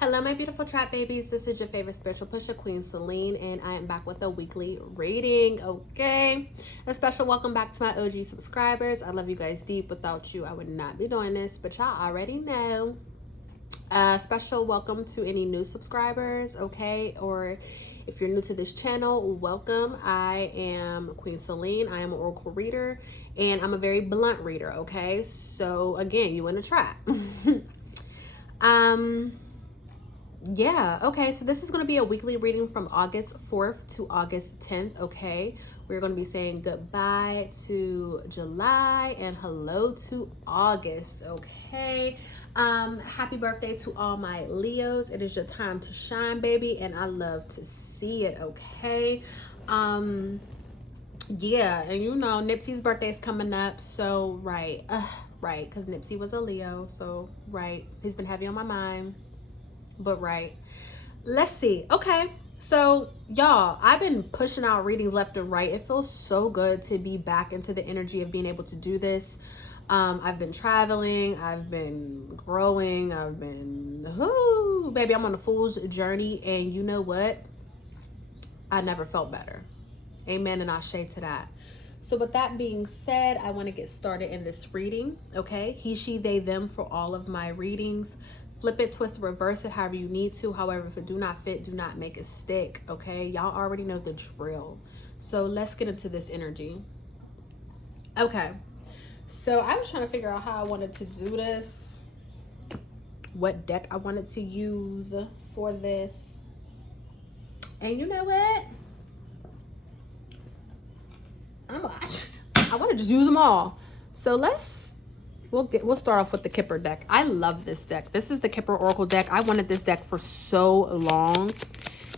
Hello, my beautiful trap babies. This is your favorite spiritual pusher, Queen Celine, and I am back with a weekly reading. Okay, a special welcome back to my OG subscribers. I love you guys deep. Without you, I would not be doing this, but y'all already know. Special welcome to any new subscribers, okay, or if you're new to this channel, welcome. I am Queen Celine. I am an oracle reader, and I'm a very blunt reader. Okay, so again, you in a trap. Yeah, okay, so this is going to be a weekly reading from August 4th to August 10th, okay? We're going to be saying goodbye to July and hello to August, okay? Happy birthday to all my Leos. It is your time to shine, baby, and I love to see it, okay? Yeah, and you know, Nipsey's birthday is coming up, so right, because Nipsey was a Leo, so right, he's been heavy on my mind. But right, let's see. Okay, so y'all, I've been pushing out readings left and right. It feels so good to be back into the energy of being able to do this. I've been traveling, I've been growing, I've been, baby, I'm on a fool's journey, and you know what? I never felt better. Amen and ashe to that. So with that being said, I want to get started in this reading, okay? He, she, they, them for all of my readings. Flip it, twist it, reverse it, however you need to. However, if it do not fit, do not make it stick, okay? Y'all already know the drill. So let's get into this energy. Okay, so I was trying to figure out how I wanted to do this, what deck I wanted to use for this. And you know what? I want to just use them all. So we'll start off with the Kipper deck. I love this deck. This is the Kipper Oracle deck. I wanted this deck for so long.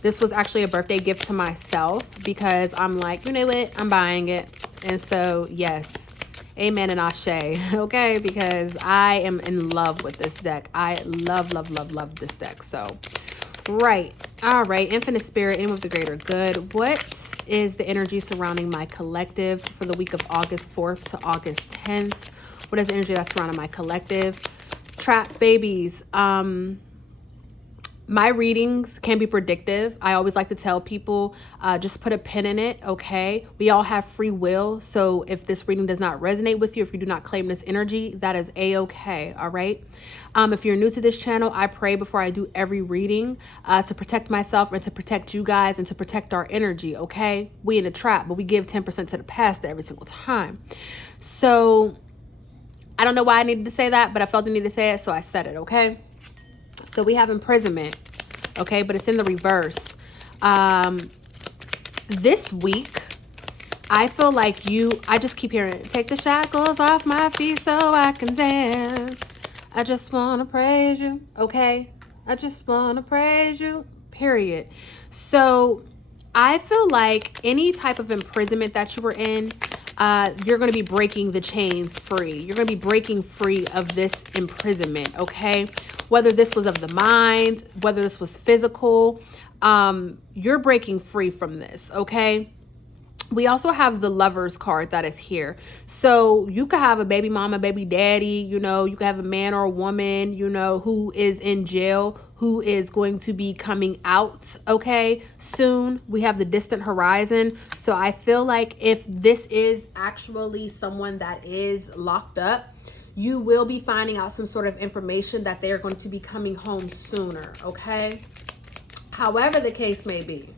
This was actually a birthday gift to myself because I'm like, you know what? I'm buying it. And so, yes, amen and ashe, okay? Because I am in love with this deck. I love, love, love, love this deck. So, right. All right. Infinite Spirit, in with the greater good. What is the energy surrounding my collective for the week of August 4th to August 10th? What is the energy that's surrounding my collective? Trap babies. My readings can be predictive. I always like to tell people, just put a pin in it, okay? We all have free will. So if this reading does not resonate with you, if you do not claim this energy, that is a-okay, all right? If you're new to this channel, I pray before I do every reading to protect myself and to protect you guys and to protect our energy, okay? We in a trap, but we give 10% to the past every single time. So I don't know why I needed to say that, but I felt the need to say it, so I said it, okay? So we have imprisonment, okay? But it's in the reverse. This week, I feel like I just keep hearing, take the shackles off my feet so I can dance. I just want to praise you, okay? I just want to praise you, period. So I feel like any type of imprisonment that you were in, you're going to be breaking the chains free. You're going to be breaking free of this imprisonment, okay? Whether this was of the mind, whether this was physical, you're breaking free from this, okay? We also have the Lovers card that is here. So you could have a baby mama, baby daddy, you know, you could have a man or a woman, you know, who is in jail, who is going to be coming out, okay, soon. We have the distant horizon. So I feel like if this is actually someone that is locked up, you will be finding out some sort of information that they are going to be coming home sooner, okay? However the case may be,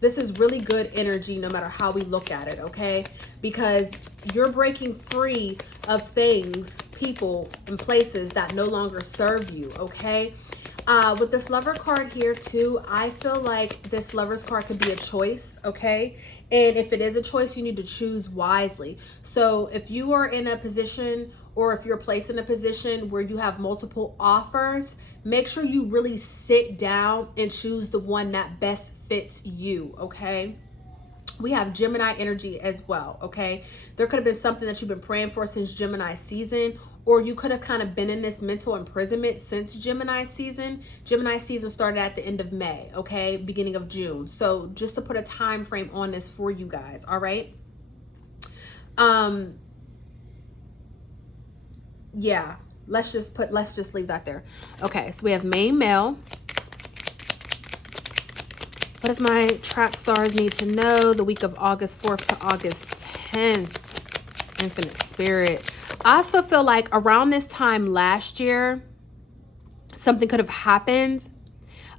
this is really good energy no matter how we look at it, okay? Because you're breaking free of things, people, and places that no longer serve you, okay? With this Lover card here too, I feel like this Lover's card could be a choice, okay? And if it is a choice, you need to choose wisely. So if you are in a position, or if you're placed in a position where you have multiple offers, make sure you really sit down and choose the one that best fits you, okay? We have Gemini energy as well, okay? There could have been something that you've been praying for since Gemini season, or you could have kind of been in this mental imprisonment since Gemini season. Gemini season started at the end of May, okay? Beginning of June. So just to put a time frame on this for you guys, all right? Yeah, let's just leave that there. Okay, so we have main male. What does my trap stars need to know the week of August 4th to August 10th? Infinite Spirit. I also feel like around this time last year, something could have happened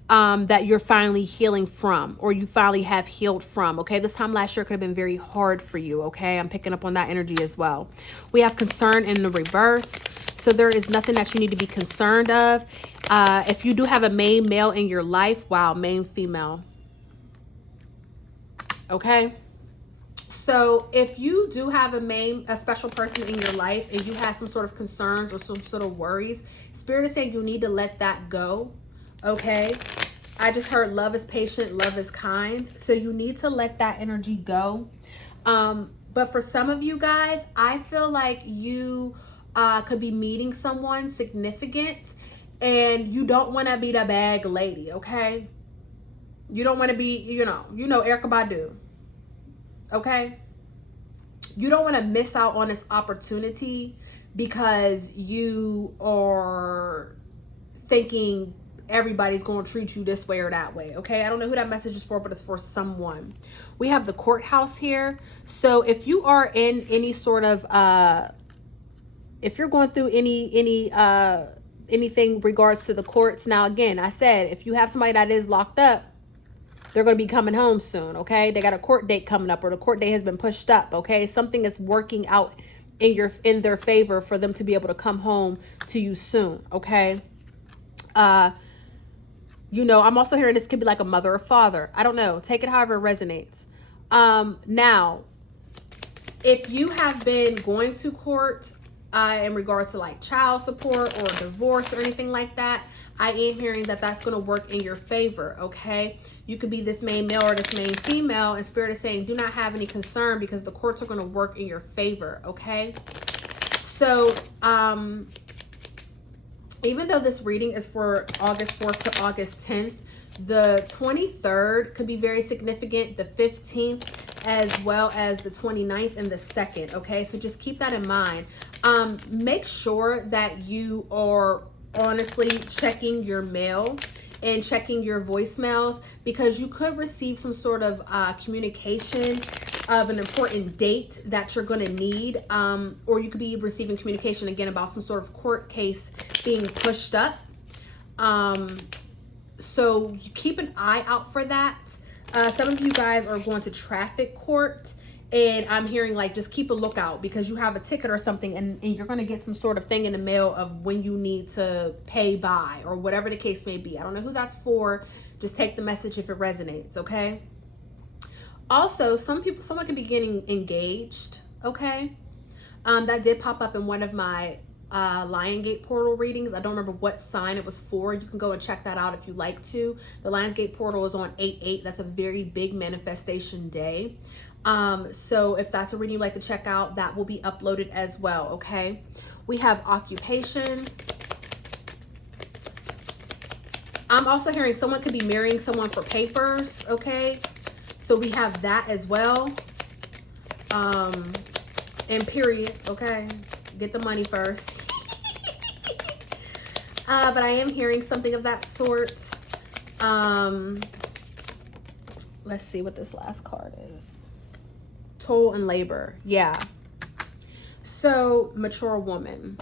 that you're finally healing from, or you finally have healed from. Okay, this time last year could have been very hard for you. Okay, I'm picking up on that energy as well. We have concern in the reverse. So there is nothing that you need to be concerned of. If you do have a main male in your life, wow, main female. Okay, so if you do have a special person in your life and you have some sort of concerns or some sort of worries, Spirit is saying you need to let that go. Okay, I just heard love is patient, love is kind. So you need to let that energy go. But for some of you guys, I feel like you could be meeting someone significant and you don't want to be the bag lady. Okay, you don't want to be, you know Erykah Badu. Okay, you don't want to miss out on this opportunity because you are thinking everybody's going to treat you this way or that way. Okay, I don't know who that message is for, but it's for someone. We have the courthouse here. So if you are in any sort of if you're going through anything regards to the courts, now again, I said if you have somebody that is locked up, they're going to be coming home soon. Okay, they got a court date coming up, or the court date has been pushed up. Okay, something is working out in their favor for them to be able to come home to you soon. Okay, I'm also hearing this could be like a mother or father. I don't know. Take it however it resonates. Now, if you have been going to court in regards to like child support or divorce or anything like that, I am hearing that that's going to work in your favor. Okay, you could be this main male or this main female, and Spirit is saying do not have any concern because the courts are going to work in your favor. Okay, so even though this reading is for August 4th to August 10th, the 23rd could be very significant, the 15th, as well as the 29th and the 2nd. Okay, so just keep that in mind. Make sure that you are honestly checking your mail and checking your voicemails, because you could receive some sort of communication of an important date that you're going to need, or you could be receiving communication again about some sort of court case being pushed up. So keep an eye out for that. Some of you guys are going to traffic court, and I'm hearing like just keep a lookout because you have a ticket or something, and you're going to get some sort of thing in the mail of when you need to pay by or whatever the case may be. I don't know who that's for. Just take the message if it resonates. Okay, also someone could be getting engaged. Okay, that did pop up in one of my Lion Gate portal readings. I don't remember what sign it was for. You can go and check that out if you like to. The Lions Gate portal is on 8/8. That's a very big manifestation day. So if that's a reading you'd like to check out, that will be uploaded as well. Okay, we have occupation. I'm also hearing someone could be marrying someone for papers. Okay, so we have that as well. And period. Okay, get the money first. But I am hearing something of that sort. Let's see what this last card is. Toll and labor. Yeah. So mature woman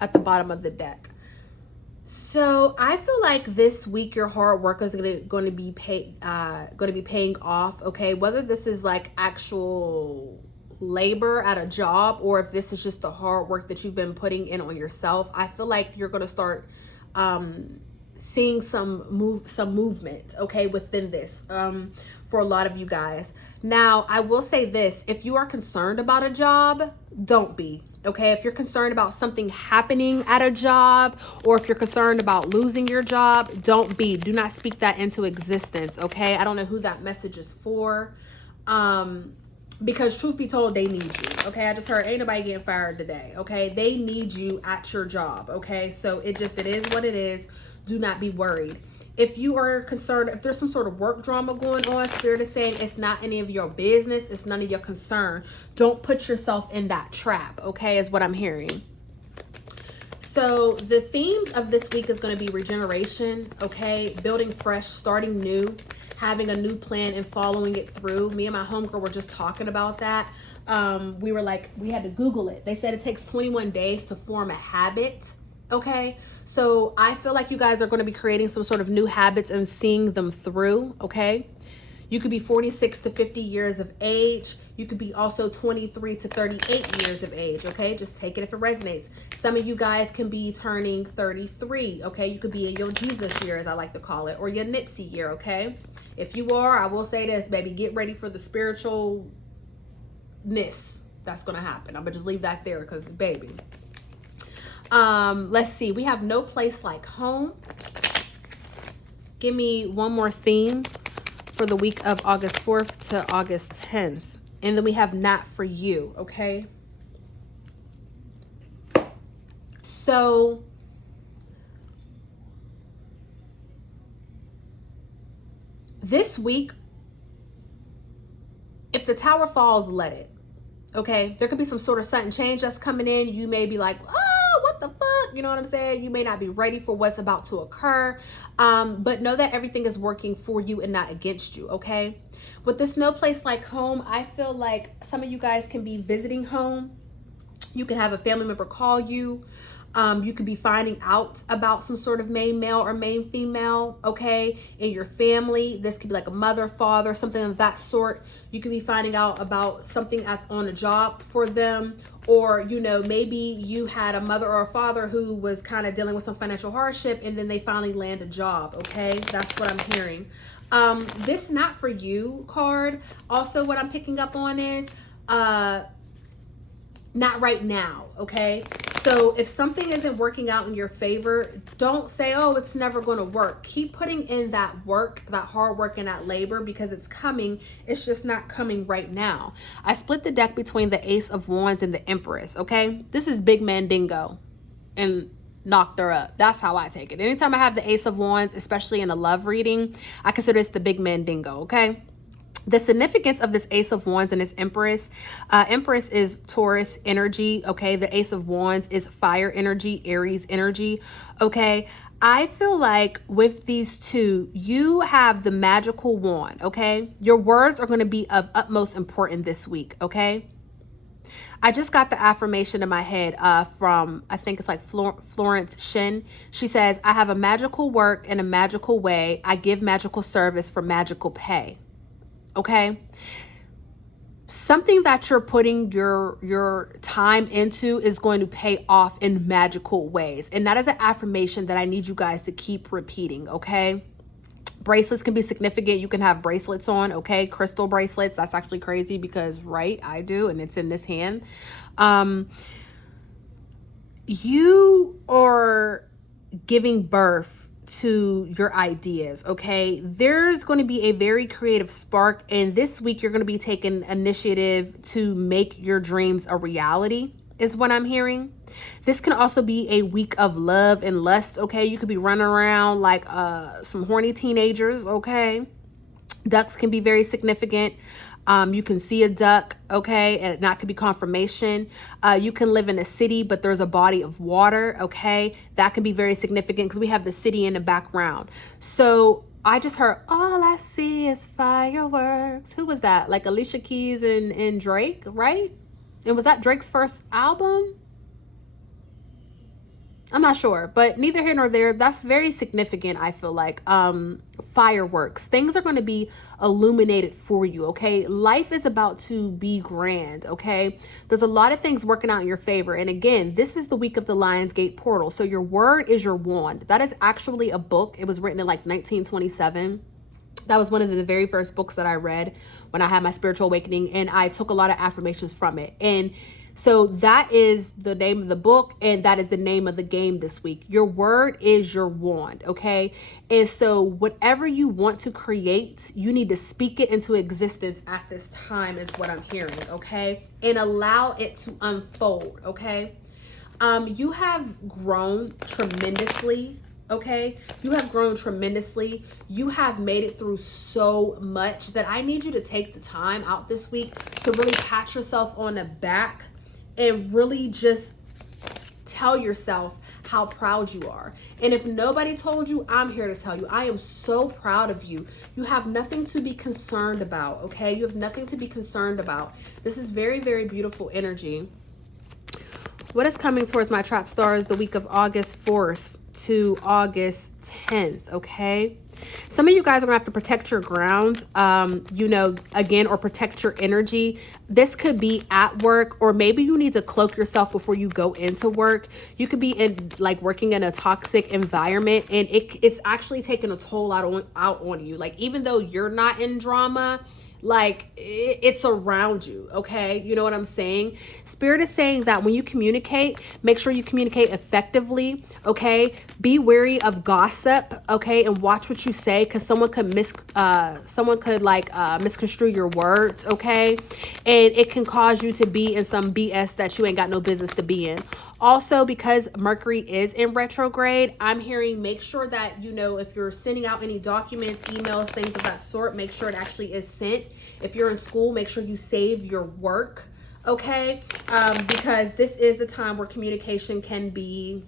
at the bottom of the deck. So I feel like this week your hard work is going to be paying off. Okay, whether this is like actual labor at a job or if this is just the hard work that you've been putting in on yourself, I feel like you're going to start seeing some movement, okay, within this for a lot of you guys. Now, I will say this: if you are concerned about a job, don't be. Okay, if you're concerned about something happening at a job, or if you're concerned about losing your job, don't be. Do not speak that into existence. Okay, I don't know who that message is for. Because truth be told, they need you. Okay, I just heard ain't nobody getting fired today. Okay, they need you at your job. Okay, so it is what it is. Do not be worried. If you are concerned, if there's some sort of work drama going on, Spirit is saying it's not any of your business. It's none of your concern. Don't put yourself in that trap. Okay, is what I'm hearing. So the themes of this week is going to be regeneration, okay? Building fresh, starting new, having a new plan and following it through. Me and my homegirl were just talking about that. We were like, we had to Google it. They said it takes 21 days to form a habit, okay? So I feel like you guys are going to be creating some sort of new habits and seeing them through, okay? You could be 46 to 50 years of age. You could be also 23 to 38 years of age, okay? Just take it if it resonates. Some of you guys can be turning 33, okay? You could be in your Jesus year, as I like to call it, or your Nipsey year, okay? If you are, I will say this, baby, get ready for the spiritualness that's going to happen. I'm going to just leave that there because, baby. Let's see. We have no place like home. Give me one more theme for the week of August 4th to August 10th. And then we have not for you, okay? So this week, if the tower falls, let it, okay? There could be some sort of sudden change that's coming in. You may be like, oh, what the fuck? You know what I'm saying? You may not be ready for what's about to occur. But know that everything is working for you and not against you, okay? With this no place like home, I feel like some of you guys can be visiting home. You can have a family member call you. You could be finding out about some sort of main male or main female, okay, in your family. This could be like a mother, father, something of that sort. You could be finding out about something on a job for them. Or, you know, maybe you had a mother or a father who was kind of dealing with some financial hardship and then they finally land a job, okay? That's what I'm hearing. This not for you card. Also, what I'm picking up on is not right now, okay? So if something isn't working out in your favor, don't say, oh, it's never going to work. Keep putting in that work, that hard work and that labor, because it's coming. It's just not coming right now. I split the deck between the Ace of Wands and the Empress, okay? This is Big Mandingo and knocked her up. That's how I take it. Anytime I have the Ace of Wands, especially in a love reading, I consider this the Big Mandingo, okay? The significance of this Ace of Wands and this Empress. Empress is Taurus energy, okay? The Ace of Wands is fire energy, Aries energy, okay? I feel like with these two, you have the magical wand, okay? Your words are going to be of utmost importance this week, okay? I just got the affirmation in my head from, I think it's like Florence Shin. She says, I have a magical work in a magical way. I give magical service for magical pay. Okay, something that you're putting your time into is going to pay off in magical ways. And that is an affirmation that I need you guys to keep repeating, okay? Bracelets can be significant. You can have bracelets on, okay? Crystal bracelets. That's actually crazy because, right, I do, and it's in this hand. You are giving birth to your ideas, okay? There's going to be a very creative spark, and this week you're going to be taking initiative to make your dreams a reality, is what I'm hearing. This can also be a week of love and lust, okay? You could be running around like some horny teenagers, okay? Ducks can be very significant. You can see a duck, okay, and that could be confirmation. You can live in a city, but there's a body of water, okay? That can be very significant because we have the city in the background. So I just heard, all I see is fireworks. Who was that? Like Alicia Keys and Drake, right? And was that Drake's first album? I'm not sure, but neither here nor there. That's very significant, I feel like. Fireworks. Things are going to be illuminated for you, okay? Life is about to be grand, okay? There's a lot of things working out in your favor. And again, this is the week of the Lionsgate portal. So your word is your wand. That is actually a book. It was written in like 1927. That was one of the very first books that I read when I had my spiritual awakening. And I took a lot of affirmations from it. And so that is the name of the book, and that is the name of the game this week. Your word is your wand, okay? And so whatever you want to create, you need to speak it into existence at this time is what I'm hearing, okay? And allow it to unfold, okay? You have grown tremendously, okay? You have grown tremendously. You have made it through so much that I need you to take the time out this week to really pat yourself on the back and really just tell yourself how proud you are. And if nobody told you, I'm here to tell you, I am so proud of you. You have nothing to be concerned about, okay? You have nothing to be concerned about. This is very, very beautiful energy. What is coming towards my trap stars the week of August 4th to August 10th, okay? Some of you guys are gonna have to protect your ground, you know, again, or protect your energy. This could be at work, or maybe you need to cloak yourself before you go into work. You could be in like working in a toxic environment, and it's actually taking a toll out on you. Like, even though you're not in drama, like it's around you, okay? You know what I'm saying? Spirit is saying that when you communicate, make sure you communicate effectively, okay? Be wary of gossip, okay? And watch what you say, because someone could misconstrue your words, okay? And it can cause you to be in some BS that you ain't got no business to be in. Also, because Mercury is in retrograde, I'm hearing make sure that, you know, if you're sending out any documents, emails, things of that sort, make sure it actually is sent. If you're in school, make sure you save your work, okay? Because this is the time where communication can be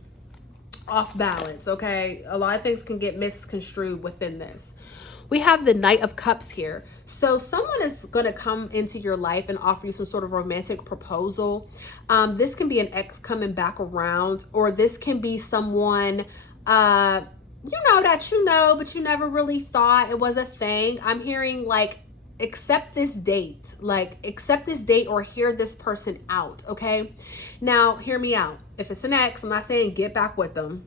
off balance, okay? A lot of things can get misconstrued within this. We have the Knight of Cups here. So someone is going to come into your life and offer you some sort of romantic proposal. This can be an ex coming back around, or this can be someone, you know, that you know, but you never really thought it was a thing. I'm hearing like, accept this date, or hear this person out, okay? Now, hear me out. If it's an ex, I'm not saying get back with them.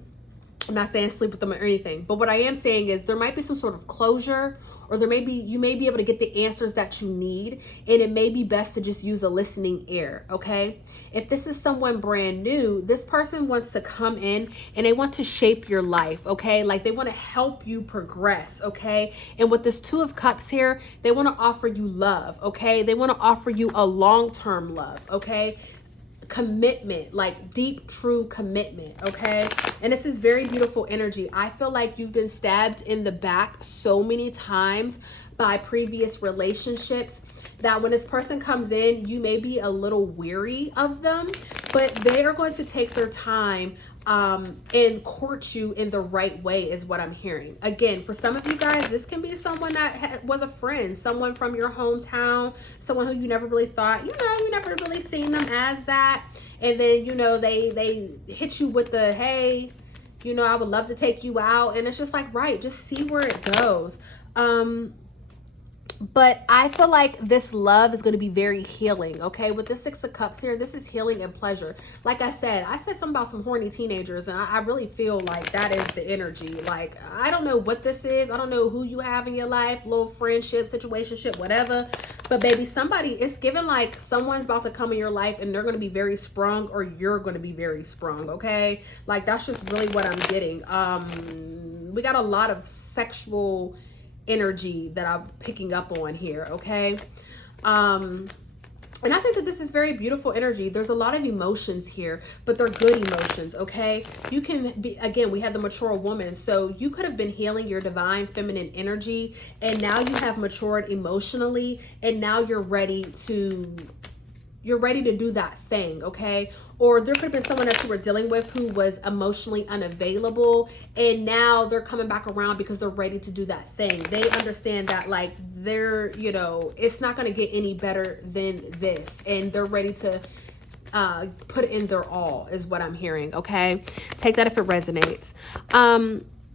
I'm not saying sleep with them or anything, but what I am saying is there might be some sort of closure, or you may be able to get the answers that you need, and it may be best to just use a listening ear, okay? If this is someone brand new, this person wants to come in and they want to shape your life, okay? Like, they want to help you progress, okay? And with this Two of Cups here, they want to offer you love, okay? They want to offer you a long-term love, okay? Commitment, like deep, true commitment, okay? And this is very beautiful energy. I feel like you've been stabbed in the back so many times by previous relationships that when this person comes in, you may be a little weary of them, but they are going to take their time and court you in the right way, is what I'm hearing. Again, for some of you guys, this can be someone that was a friend, someone from your hometown, someone who you never really thought, you know, you never really seen them as that. And then, you know, they hit you with the, hey, you know, I would love to take you out. And it's just like, right, just see where it goes. But I feel like this love is going to be very healing, okay? With the Six of Cups here, this is healing and pleasure. Like I said something about some horny teenagers, and I really feel like that is the energy. Like, I don't know what this is. I don't know who you have in your life, little friendship, situationship, whatever. But baby, it's given like someone's about to come in your life and they're going to be very sprung, or you're going to be very sprung, okay? Like, that's just really what I'm getting. We got a lot of sexual energy that I'm picking up on here, okay? And I think that this is very beautiful energy. There's a lot of emotions here, but they're good emotions, okay? You can be, again, we had the mature woman, so you could have been healing your divine feminine energy, and now you have matured emotionally, and now you're ready to do that thing, okay? Or there could have been someone that you were dealing with who was emotionally unavailable, and now they're coming back around because they're ready to do that thing. They understand that, like, they're, you know, it's not going to get any better than this, and they're ready to put in their all, is what I'm hearing, okay? Take that if it resonates.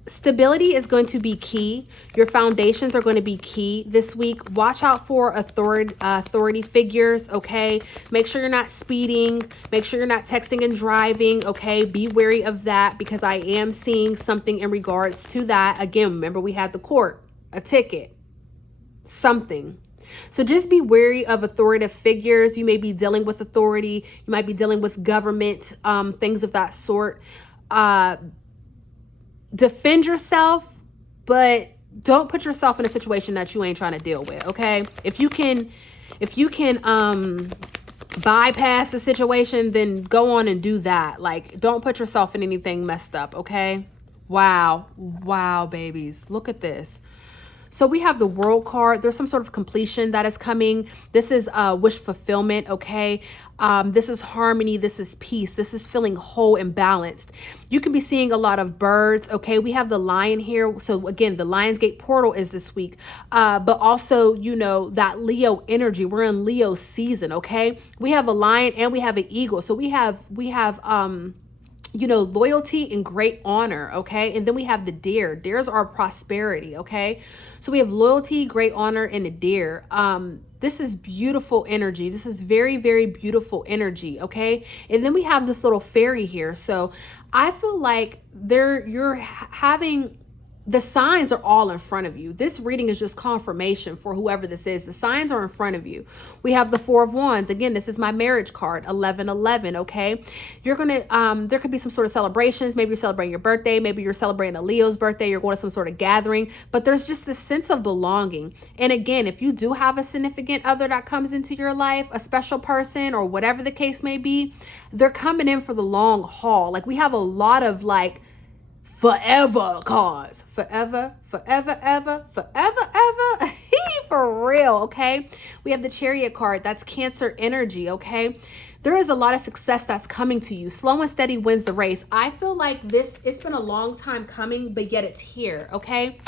Stability is going to be key. Your foundations are going to be key this week. Watch out for authority figures, okay? Make sure you're not speeding. Make sure you're not texting and driving, okay? Be wary of that, because I am seeing something in regards to that. Again, remember we had the court, a ticket, something. So just be wary of authoritative figures. You may be dealing with authority. You might be dealing with government, things of that sort. Defend yourself, but don't put yourself in a situation that you ain't trying to deal with, okay? If you can bypass the situation, then go on and do that. Like, don't put yourself in anything messed up, okay? Wow, babies, look at this. So we have the World card. There's some sort of completion that is coming. This is wish fulfillment, okay? This is harmony. This is peace. This is feeling whole and balanced. You can be seeing a lot of birds. Okay. We have the lion here. So again, the Lionsgate portal is this week. But also, you know, that Leo energy. We're in Leo season. Okay. We have a lion and we have an eagle. So we have, you know, loyalty and great honor. Okay. And then we have the deer. Deers are prosperity. Okay. So we have loyalty, great honor, and a deer. This is beautiful energy. This is very, very beautiful energy. Okay. And then we have this little fairy here. So I feel like you're having, the signs are all in front of you. This reading is just confirmation for whoever this is. The signs are in front of you. We have the Four of Wands. Again, this is my marriage card, 1111. Okay. You're going to, there could be some sort of celebrations. Maybe you're celebrating your birthday. Maybe you're celebrating a Leo's birthday. You're going to some sort of gathering, but there's just this sense of belonging. And again, if you do have a significant other that comes into your life, a special person or whatever the case may be, they're coming in for the long haul. Like we have a lot of like, forever cards. Forever, forever, ever, forever, ever. For real, okay? We have the Chariot card. That's Cancer energy, okay? There is a lot of success that's coming to you. Slow and steady wins the race. I feel like it's been a long time coming, but yet it's here, okay?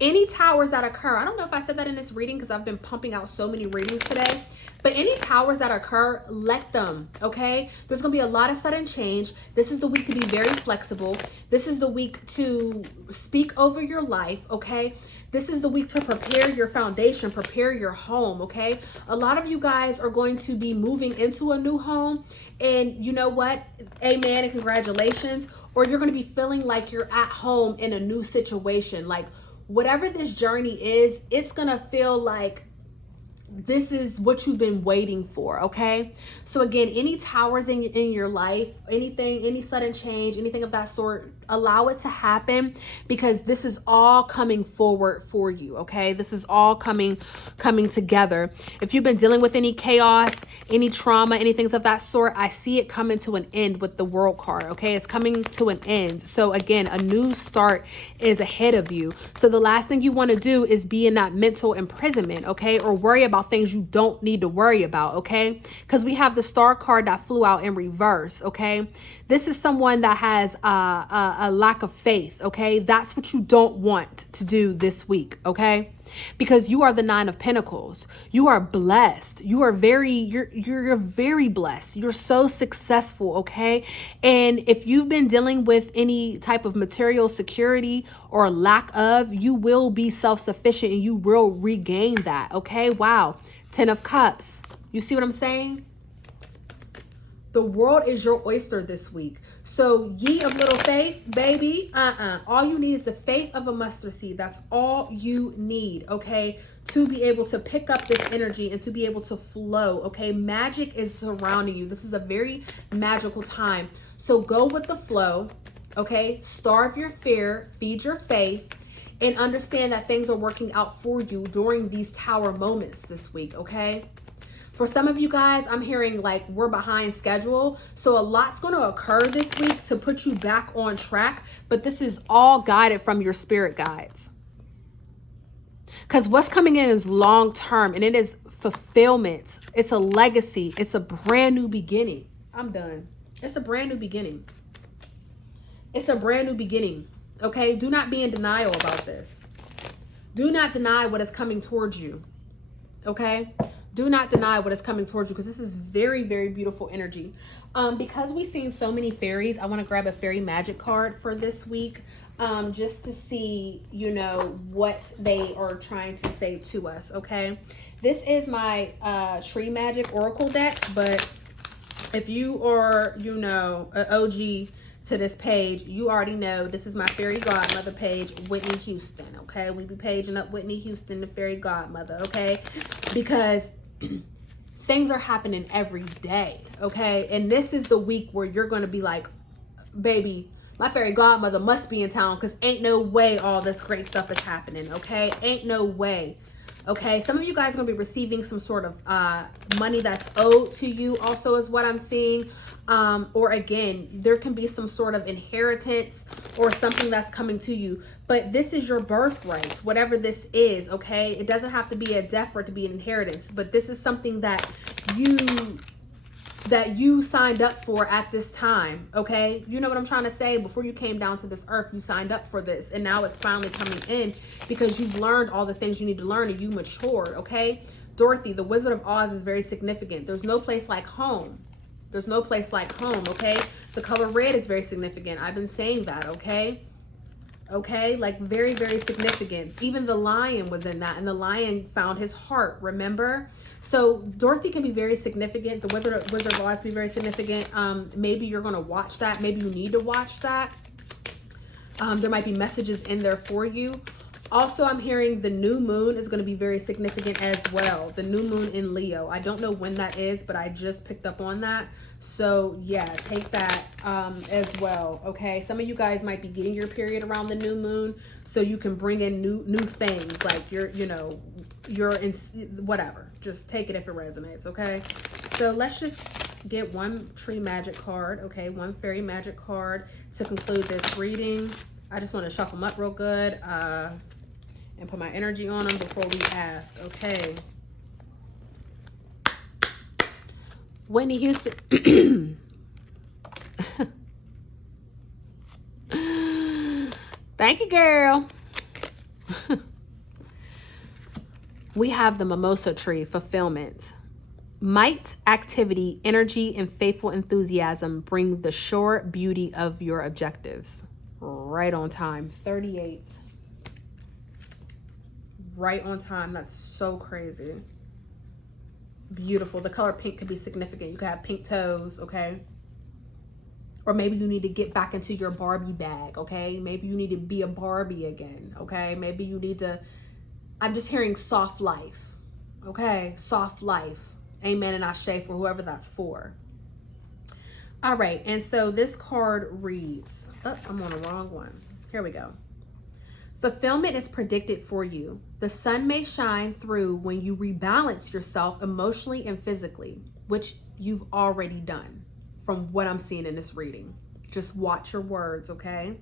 Any towers that occur, I don't know if I said that in this reading because I've been pumping out so many readings today. But any towers that occur, let them, okay? There's going to be a lot of sudden change. This is the week to be very flexible. This is the week to speak over your life, okay? This is the week to prepare your foundation, prepare your home, okay? A lot of you guys are going to be moving into a new home. And you know what? Amen and congratulations. Or you're going to be feeling like you're at home in a new situation. Like whatever this journey is, it's going to feel like this is what you've been waiting for, okay? So again, any towers in your life, anything, any sudden change, anything of that sort, allow it to happen because this is all coming forward for you, okay? This is all coming together. If you've been dealing with any chaos, any trauma, any things of that sort, I see it coming to an end with the World card, okay? It's coming to an end. So again, a new start is ahead of you. So the last thing you want to do is be in that mental imprisonment, okay? Or worry about things you don't need to worry about, okay? Because we have the Star card that flew out in reverse, okay? This is someone that has a lack of faith, okay? That's what you don't want to do this week, okay? Because you are the Nine of Pentacles. You are blessed. You're very blessed. You're so successful, okay? And if you've been dealing with any type of material security or lack of, you will be self-sufficient and you will regain that, okay? Wow. 10 of Cups. You see what I'm saying? The world is your oyster this week. So ye of little faith, baby, all you need is the faith of a mustard seed. That's all you need, okay, to be able to pick up this energy and to be able to flow, okay? Magic is surrounding you. This is a very magical time. So go with the flow, okay? Starve your fear, feed your faith, and understand that things are working out for you during these tower moments this week, okay? For some of you guys, I'm hearing like we're behind schedule. So a lot's going to occur this week to put you back on track. But this is all guided from your spirit guides. Because what's coming in is long term and it is fulfillment. It's a legacy. It's a brand new beginning. I'm done. It's a brand new beginning. It's a brand new beginning. Okay? Do not be in denial about this. Do not deny what is coming towards you. Okay? Do not deny what is coming towards you because this is very, very beautiful energy. Because we've seen so many fairies, I want to grab a fairy magic card for this week just to see, you know, what they are trying to say to us, okay? This is my tree magic oracle deck, but if you are, you know, an OG to this page, you already know this is my fairy godmother page, Whitney Houston, okay? We be paging up Whitney Houston, the fairy godmother, okay? Because things are happening every day, okay? And this is the week where you're going to be like, baby, my fairy godmother must be in town because ain't no way all this great stuff is happening, okay? Ain't no way, okay? Some of you guys are going to be receiving some sort of money that's owed to you also is what I'm seeing. Or again, there can be some sort of inheritance or something that's coming to you. But this is your birthright, whatever this is, okay? It doesn't have to be a death for it to be an inheritance. But this is something that you that you signed up for at this time, okay? You know what I'm trying to say? Before you came down to this earth, you signed up for this, and now it's finally coming in because you've learned all the things you need to learn and you matured, okay? Dorothy, the Wizard of Oz is very significant. There's no place like home. There's no place like home, okay? The color red is very significant. I've been saying that, okay? Okay, like very, very significant. Even the lion was in that, and the lion found his heart, remember? So Dorothy can be very significant. The Wizard of Oz can be very significant. Maybe you're going to watch that. Maybe you need to watch that. There might be messages in there for you. Also, I'm hearing the new moon is going to be very significant as well. The new moon in Leo. I don't know when that is, but I just picked up on that. So yeah, take that as well. Okay, some of you guys might be getting your period around the new moon, so you can bring in new things, like you're in whatever. Just take it if it resonates. Okay, so let's just get one tree magic card. Okay, one fairy magic card to conclude this reading. I just want to shuffle them up real good and put my energy on them before we ask. Okay. Whitney Houston. Thank you, girl. We have the mimosa tree, fulfillment. Might, activity, energy, and faithful enthusiasm bring the sure beauty of your objectives. Right on time. 38. Right on time. That's so crazy. Beautiful. The color pink could be significant. You could have pink toes, okay? Or maybe you need to get back into your Barbie bag, okay? Maybe you need to be a Barbie again, okay? Maybe you need to, I'm just hearing soft life, okay? Soft life. Amen and ashe for whoever that's for. All right, and so this card reads, oh, I'm on the wrong one. Here we go. Fulfillment is predicted for you. The sun may shine through when you rebalance yourself emotionally and physically, which you've already done from what I'm seeing in this reading. Just watch your words, okay?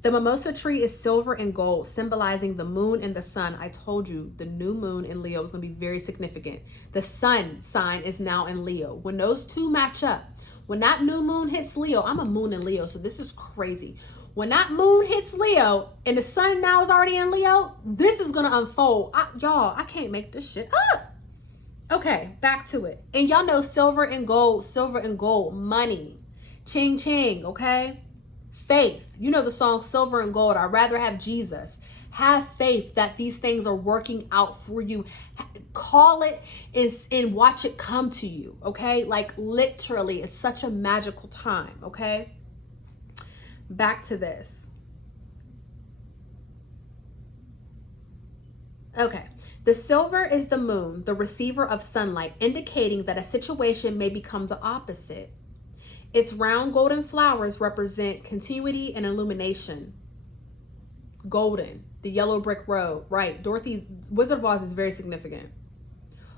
The mimosa tree is silver and gold, symbolizing the moon and the sun. I told you the new moon in Leo is going to be very significant. The sun sign is now in Leo. When those two match up, when that new moon hits Leo, I'm a moon in Leo, so this is crazy. When that moon hits Leo and the sun now is already in Leo, this is going to unfold. Y'all, I can't make this shit up. Okay, back to it. And y'all know silver and gold, money, ching ching, okay? Faith. You know the song Silver and Gold. I'd rather have Jesus. Have faith that these things are working out for you. Call it and watch it come to you, okay? Like literally, it's such a magical time, okay? Back to this. Okay. The silver is the moon, the receiver of sunlight, indicating that a situation may become the opposite. Its round golden flowers represent continuity and illumination. Golden, the yellow brick road, right? Dorothy, Wizard of Oz is very significant.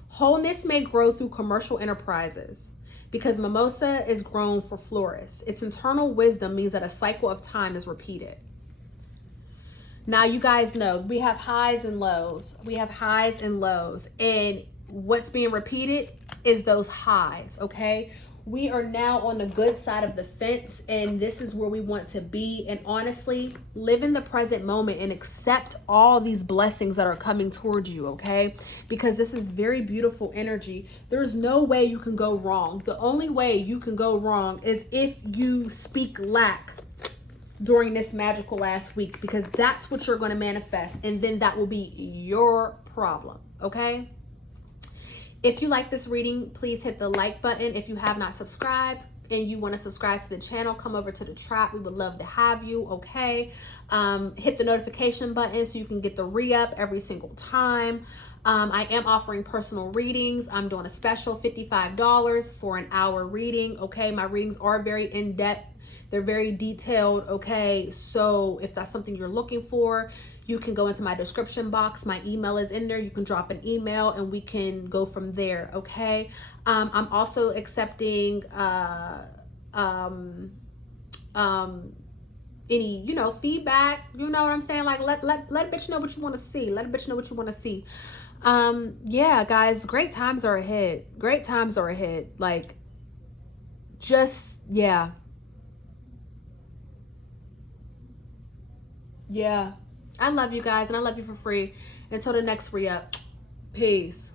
Wholeness may grow through commercial enterprises because mimosa is grown for florists. Its internal wisdom means that a cycle of time is repeated. Now, you guys know we have highs and lows. We have highs and lows. And what's being repeated is those highs, okay? We are now on the good side of the fence, and this is where we want to be. And honestly, live in the present moment and accept all these blessings that are coming towards you, okay? Because this is very beautiful energy. There's no way you can go wrong. The only way you can go wrong is if you speak lack during this magical last week, because that's what you're going to manifest, and then that will be your problem, okay? If you like this reading, please hit the like button. If you have not subscribed and you want to subscribe to the channel, come over to the trap. We would love to have you, okay? Hit the notification button so you can get the re-up every single time. I am offering personal readings. I'm doing a special $55 for an hour reading, okay? My readings are very in-depth. They're very detailed, okay? So if that's something you're looking for, you can go into my description box. My email is in there. You can drop an email and we can go from there, okay? I'm also accepting any, you know, feedback. You know what I'm saying? Like, let a bitch know what you want to see. Let a bitch know what you want to see. Yeah, guys, great times are ahead. Great times are ahead. Like, just, yeah. Yeah. I love you guys, and I love you for free. Until the next re-up. Peace.